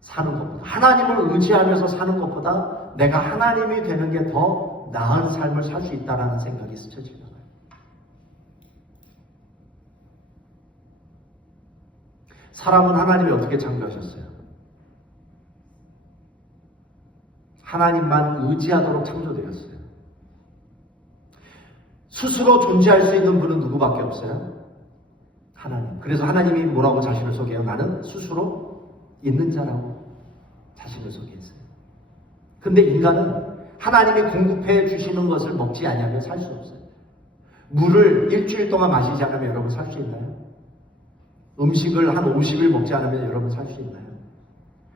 사는 것보다, 하나님을 의지하면서 사는 것보다 내가 하나님이 되는 게 더 나은 삶을 살 수 있다는 생각이 스쳐지는 거예요. 사람은 하나님이 어떻게 창조하셨어요? 하나님만 의지하도록 창조되었어요. 스스로 존재할 수 있는 분은 누구밖에 없어요? 하나님. 그래서 하나님이 뭐라고 자신을 소개해요? 나는 스스로 있는 자라고 자신을 소개했어요. 근데 인간은 하나님이 공급해 주시는 것을 먹지 않으면 살 수 없어요. 물을 일주일 동안 마시지 않으면 여러분 살 수 있나요? 음식을 한 50일 먹지 않으면 여러분 살 수 있나요?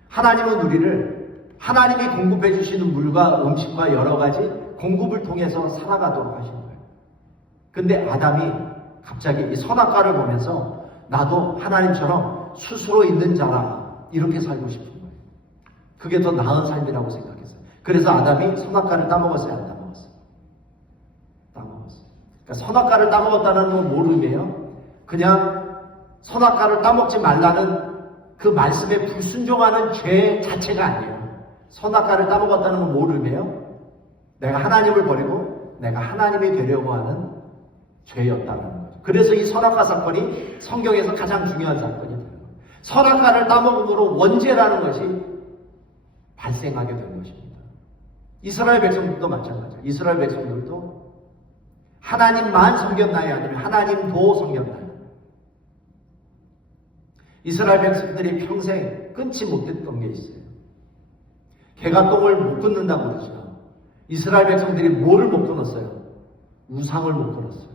하나님은 우리를 하나님이 공급해 주시는 물과 음식과 여러 가지 공급을 통해서 살아가도록 하신 거예요. 근데 아담이 갑자기 이 선악과를 보면서 나도 하나님처럼 스스로 있는 자라 이렇게 살고 싶은 거예요. 그게 더 나은 삶이라고 생각했어요. 그래서 아담이 선악과를 따먹었어요? 안 따먹었어요? 따먹었어요. 그러니까 선악과를 따먹었다는 건 뭘 의미해요? 그냥 선악과를 따먹지 말라는 그 말씀에 불순종하는 죄 자체가 아니에요. 선악과를 따먹었다는 건 뭘 의미해요? 내가 하나님을 버리고 내가 하나님이 되려고 하는 죄였다는 거죠. 그래서 이 선악과 사건이 성경에서 가장 중요한 사건이 돼요. 선악과를 따먹음으로 원죄라는 것이 발생하게 된 것입니다. 이스라엘 백성들도 마찬가지예요. 이스라엘 백성들도 하나님만 섬겼나요? 아니면 하나님도 섬겼나요? 이스라엘 백성들이 평생 끊지 못했던 게 있어요. 개가 똥을 못 끊는다고 그러죠. 이스라엘 백성들이 뭐를 못 끊었어요? 우상을 못 끊었어요.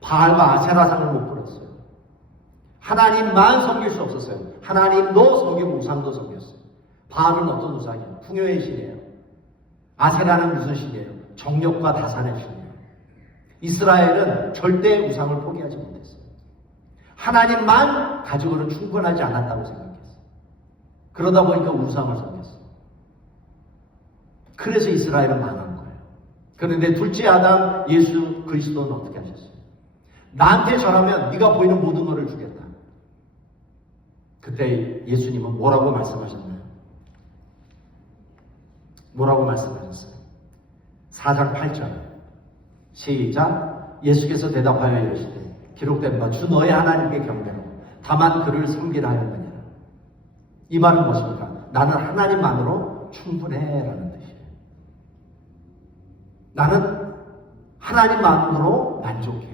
바알과 아세라상을 못 끊었어요. 하나님만 섬길 수 없었어요. 하나님도 섬기고 우상도 섬겼어요. 바알은 어떤 우상이에요? 풍요의 신이에요. 아세라는 무슨 신이에요? 정력과 다산의 신이에요. 이스라엘은 절대 우상을 포기하지 못했어요. 하나님만 가지고는 충분하지 않았다고 생각했어요. 그러다 보니까 우상을 섬겼어요. 그래서 이스라엘은 망한 거예요. 그런데 둘째 아담 예수 그리스도는 어떻게 하셨어요? 나한테 절하면 네가 보이는 모든 것을 주겠다. 그때 예수님은 뭐라고 말씀하셨나요? 뭐라고 말씀하셨어요? 4장 8절 시작. 예수께서 대답하여 이르시되 기록된 바 주 너의 하나님께 경배하고 다만 그를 섬기라 하였느니라. 이 말은 무엇입니까? 나는 하나님만으로 충분해 라는 뜻이에요. 나는 하나님만으로 만족해.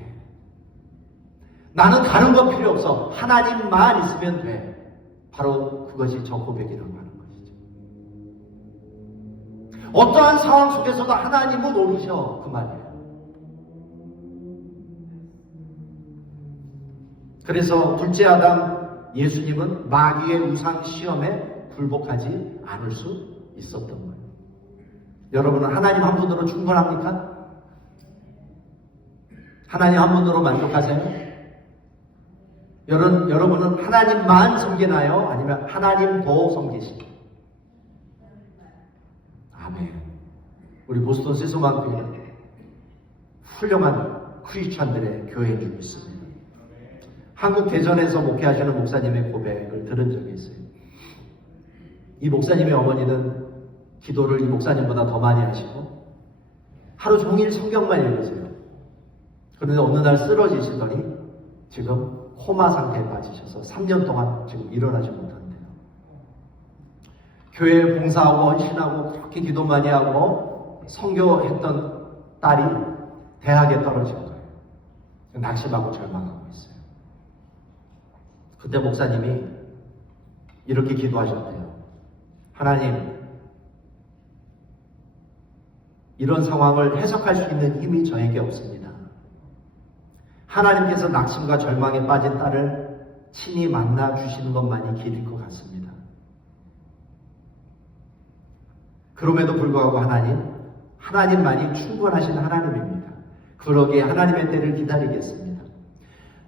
나는 다른 거 필요 없어. 하나님만 있으면 돼. 바로 그것이 저 고백이라고 하는 것이죠. 어떠한 상황 속에서도 하나님은 오르셔. 그 말이에요. 그래서 둘째 아담 예수님은 마귀의 우상 시험에 굴복하지 않을 수 있었던 거예요. 여러분은 하나님 한 분으로 충분합니까? 하나님 한 분으로 만족하세요? 여러분은 하나님만 섬기나요? 아니면 하나님도 섬기시나요? 아멘. 우리 보스턴 시소만교회는 훌륭한 크리스찬들의 교회인 줄 믿습니다. 한국 대전에서 목회하시는 목사님의 고백을 들은 적이 있어요. 이 목사님의 어머니는 기도를 이 목사님보다 더 많이 하시고 하루 종일 성경만 읽으세요. 그런데 어느 날 쓰러지시더니 지금 코마 상태에 빠지셔서 3년 동안 지금 일어나지 못한대요. 교회에 봉사하고 헌신하고 그렇게 기도 많이 하고 선교했던 딸이 대학에 떨어진 거예요. 낙심하고 절망하고 있어요. 그때 목사님이 이렇게 기도하셨대요. 하나님, 이런 상황을 해석할 수 있는 힘이 저에게 없습니다. 하나님께서 낙심과 절망에 빠진 딸을 친히 만나 주시는 것만이 길일 것 같습니다. 그럼에도 불구하고 하나님만이 충분하신 하나님입니다. 그러기에 하나님의 때를 기다리겠습니다.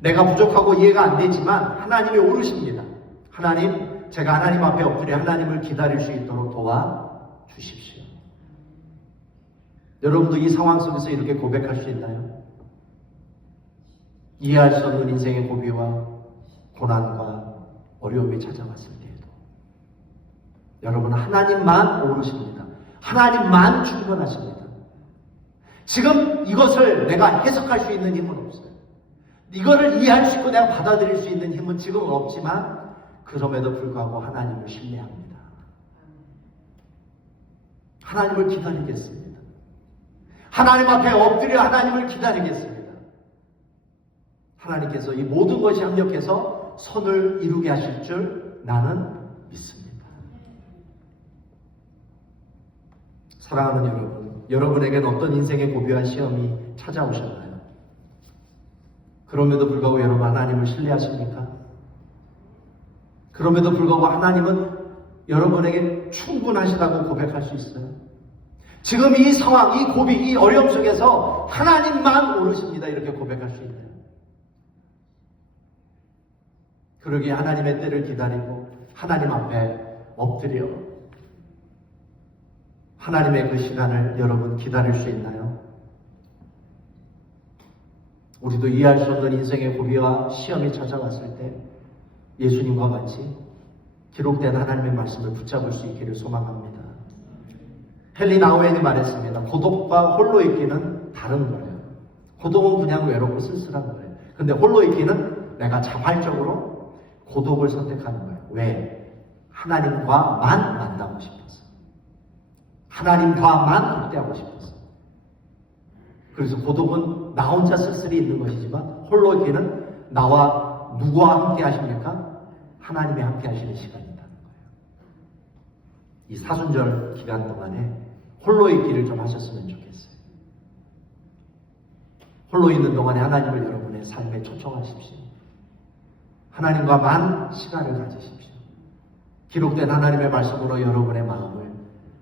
내가 부족하고 이해가 안 되지만 하나님이 오르십니다. 하나님, 제가 하나님 앞에 엎드려 하나님을 기다릴 수 있도록 도와주십시오. 여러분도 이 상황 속에서 이렇게 고백할 수 있나요? 이해할 수 없는 인생의 고비와 고난과 어려움이 찾아왔을 때에도 여러분은 하나님만 오르십니다. 하나님만 충분하십니다. 지금 이것을 내가 해석할 수 있는 힘은 없어요. 이거를 이해할 수 있고 내가 받아들일 수 있는 힘은 지금 없지만 그럼에도 불구하고 하나님을 신뢰합니다. 하나님을 기다리겠습니다. 하나님 앞에 엎드려 하나님을 기다리겠습니다. 하나님께서 이 모든 것이 합력해서 선을 이루게 하실 줄 나는 믿습니다. 사랑하는 여러분, 여러분에게는 어떤 인생의 고비와 시험이 찾아오셨나요? 그럼에도 불구하고 여러분 하나님을 신뢰하십니까? 그럼에도 불구하고 하나님은 여러분에게 충분하시다고 고백할 수 있어요? 지금 이 상황, 이 고비, 이 어려움 속에서 하나님만 오르십니다. 이렇게 고백할 수 있나요? 그러기에 하나님의 때를 기다리고 하나님 앞에 엎드려 하나님의 그 시간을 여러분 기다릴 수 있나요? 우리도 이해할 수 없는 인생의 고비와 시험이 찾아왔을 때 예수님과 같이 기록된 하나님의 말씀을 붙잡을 수 있기를 소망합니다. 헨리 나우엔이 말했습니다. 고독과 홀로 있기는 다른 거예요. 고독은 그냥 외롭고 쓸쓸한 거예요. 근데 홀로 있기는 내가 자발적으로 고독을 선택하는 거예요. 왜? 하나님과만 만나고 싶어서. 하나님과만 함께하고 싶어서. 그래서 고독은 나 혼자 쓸쓸히 있는 것이지만 홀로 있기는 나와 누구와 함께 하십니까? 하나님이 함께 하시는 시간이라는 거예요. 이 사순절 기간 동안에 홀로 있기를 좀 하셨으면 좋겠어요. 홀로 있는 동안에 하나님을 여러분의 삶에 초청하십시오. 하나님과만 시간을 가지십시오. 기록된 하나님의 말씀으로 여러분의 마음을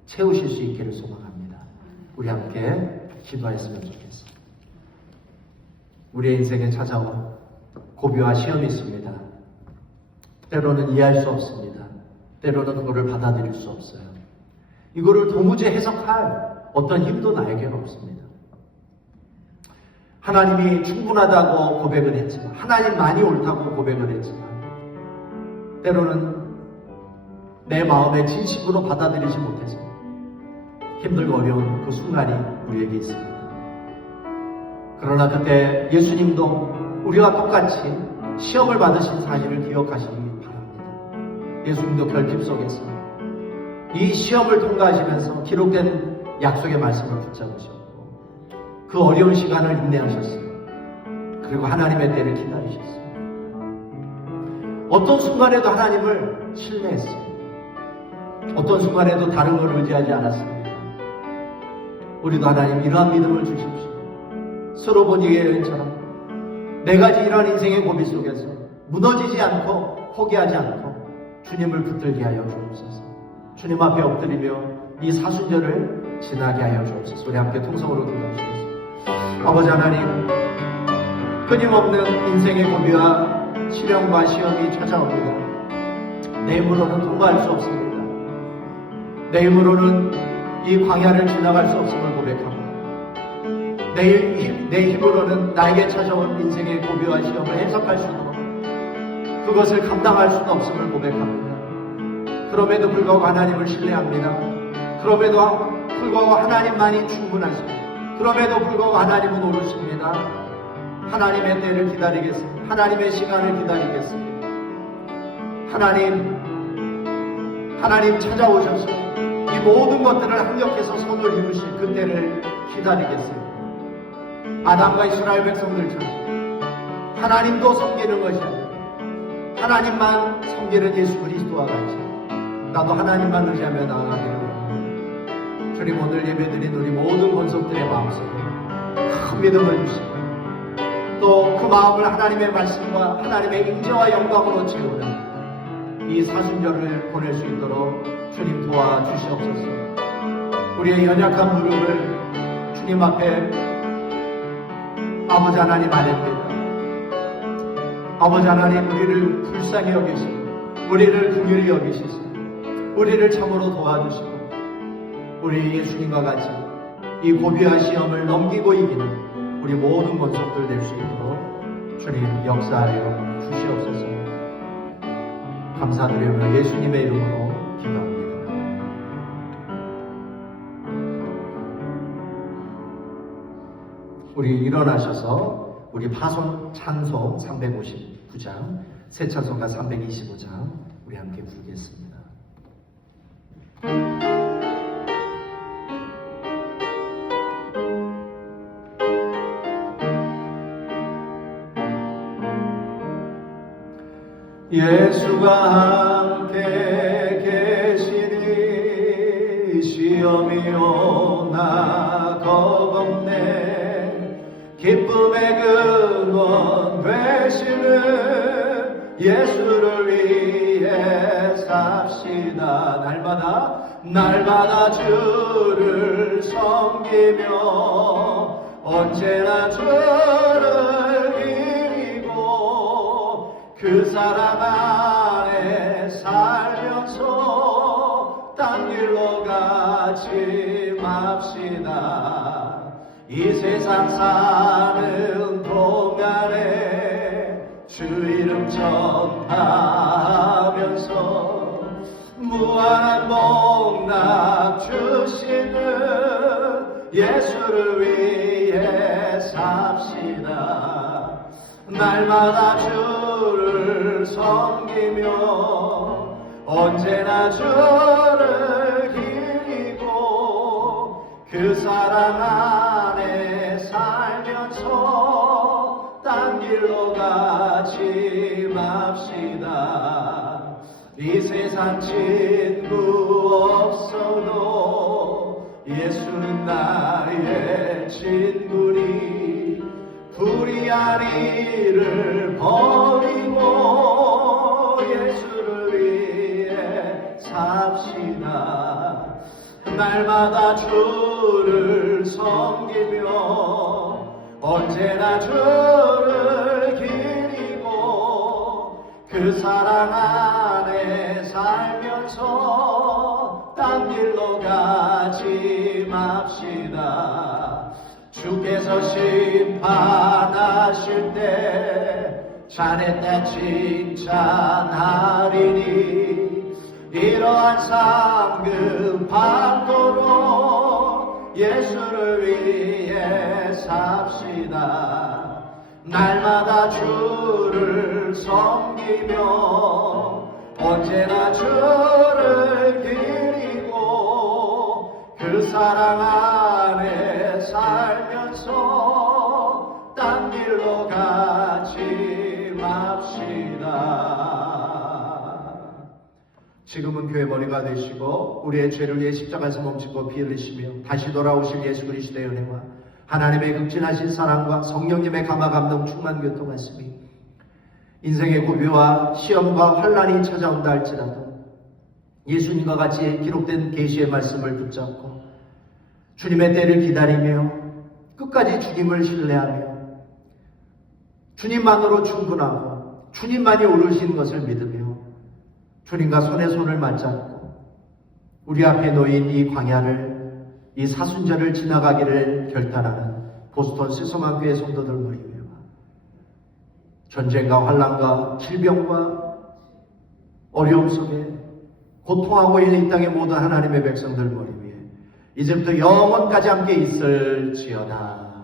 채우실 수 있기를 소망합니다. 우리 함께 기도했으면 좋겠습니다. 우리의 인생에 찾아온 고비와 시험이 있습니다. 때로는 이해할 수 없습니다. 때로는 그거를 받아들일 수 없어요. 이거를 도무지 해석할 어떤 힘도 나에게는 없습니다. 하나님이 충분하다고 고백을 했지만, 하나님만이 옳다고 고백을 했지만, 때로는 내 마음에 진심으로 받아들이지 못해서 힘들고 어려운 그 순간이 우리에게 있습니다. 그러나 그때 예수님도 우리와 똑같이 시험을 받으신 사실을 기억하시기 바랍니다. 예수님도 결핍 속에서 이 시험을 통과하시면서 기록된 약속의 말씀을 붙잡으셨고 그 어려운 시간을 인내하셨어요. 그리고 하나님의 때를 기다리셨어요. 어떤 순간에도 하나님을 신뢰했어요. 어떤 순간에도 다른 걸 의지하지 않았습니다. 우리도 하나님 이러한 믿음을 주십시오. 서로 보니의 여인처럼 네 가지 이러한 인생의 고비 속에서 무너지지 않고 포기하지 않고 주님을 붙들게 하여 주옵소서. 주님 앞에 엎드리며 이 사순절을 지나게 하여 주옵소서. 우리 함께 통성으로 기도하시겠습니다. 아버지 하나님, 끊임없는 인생의 고비와 시련과 시험이 찾아옵니다. 내 힘으로는 통과할 수 없습니다. 내 힘으로는 이 광야를 지나갈 수 없음을 고백합니다. 내 힘으로는 나에게 찾아온 인생의 고비와 시험을 해석할 수도 그것을 감당할 수는 없음을 고백합니다. 그럼에도 불구하고 하나님을 신뢰합니다. 그럼에도 불구하고 하나님만이 충분하십니다. 그럼에도 불구하고 하나님은 오르십니다. 하나님의 때를 기다리겠습니다. 하나님의 시간을 기다리겠습니다. 하나님 찾아오셔서 이 모든 것들을 합력해서 선을 이루실 그때를 기다리겠습니다. 아담과 이스라엘 백성들처럼 하나님도 섬기는 것이 아니라 하나님만 섬기는 예수 그리스도와 같이 나도 하나님만 의지하며 나아가기를 원합니다. 주님, 오늘 예배드린 우리 모든 권속들의 마음속에 큰 믿음을 주시고 또 그 마음을 하나님의 말씀과 하나님의 인정와 영광으로 채우는 이 사순절을 보낼 수 있도록 주님 도와주시옵소서. 우리의 연약한 무릎을 주님 앞에 아버지 하나님 아닙니다. 아버지 하나님, 우리를 불쌍히 여기시고 우리를 긍휼히 여기시고 우리를 참으로 도와주시고 우리 예수님과 같이 이 고비와 시험을 넘기고 이기는 우리 모든 권속들 될 수 있도록 주님 역사하여 주시옵소서. 감사드리며 예수님의 이름으로 기도합니다. 우리 일어나셔서 우리 파손 찬송 359장, 새 찬송가 325장 우리 함께 부르겠습니다. 예수가 함께 계시니 시험이 오나 겁없네. 기쁨의 근원 되시는 예수를 위해 삽시다. 날마다 주를 섬기며 언제나 주를 기리고 그 사랑 안에 살면서 딴 길로 가지 맙시다. 이 세상 사는 동안에 주 이름 전하면서 무한한 복락 주시는 예수를 위해 삽시다. 날마다 주를 섬기며 언제나 주를 기리고 그 사랑 안에 살면서 딴 길로 가지 맙시다. 이 세상 친구 없어도 예수는 나의 친구니 불의아리를 버리고 예수를 위해 삽시다. 날마다 주를 섬기며 언제나 주를 기리고 그 사랑 안에 살면서 딴 길로 가지 맙시다. 주께서 심판하실 때 잘했다 칭찬하리니 이러한 상급 받도록 예수를 위해 삽시다. 날마다 주를 섬기며 언제나 주를 기리고 그 사랑 안에 살면서 딴 길로 가지 맙시다. 지금은 교회 머리가 되시고 우리의 죄를 위해 십자가에서 멈추고 피 흘리시며 다시 돌아오실 예수 그리스도의 은혜와 하나님의 극진하신 사랑과 성령님의 감화 감동 충만 교통하심이 인생의 고비와 시험과 환난이 찾아온다 할지라도 예수님과 같이 기록된 계시의 말씀을 붙잡고 주님의 때를 기다리며 끝까지 주님을 신뢰하며 주님만으로 충분하고 주님만이 오르신 것을 믿으며 주님과 손에 손을 맞잡고 우리 앞에 놓인 이 광야를 이 사순절을 지나가기를 결단하는 보스턴 시소만 교회 성도들 머리 위에와 전쟁과 환난과 질병과 어려움 속에 고통하고 있는 이 땅의 모든 하나님의 백성들 머리 위에 이제부터 영원까지 함께 있을지어다.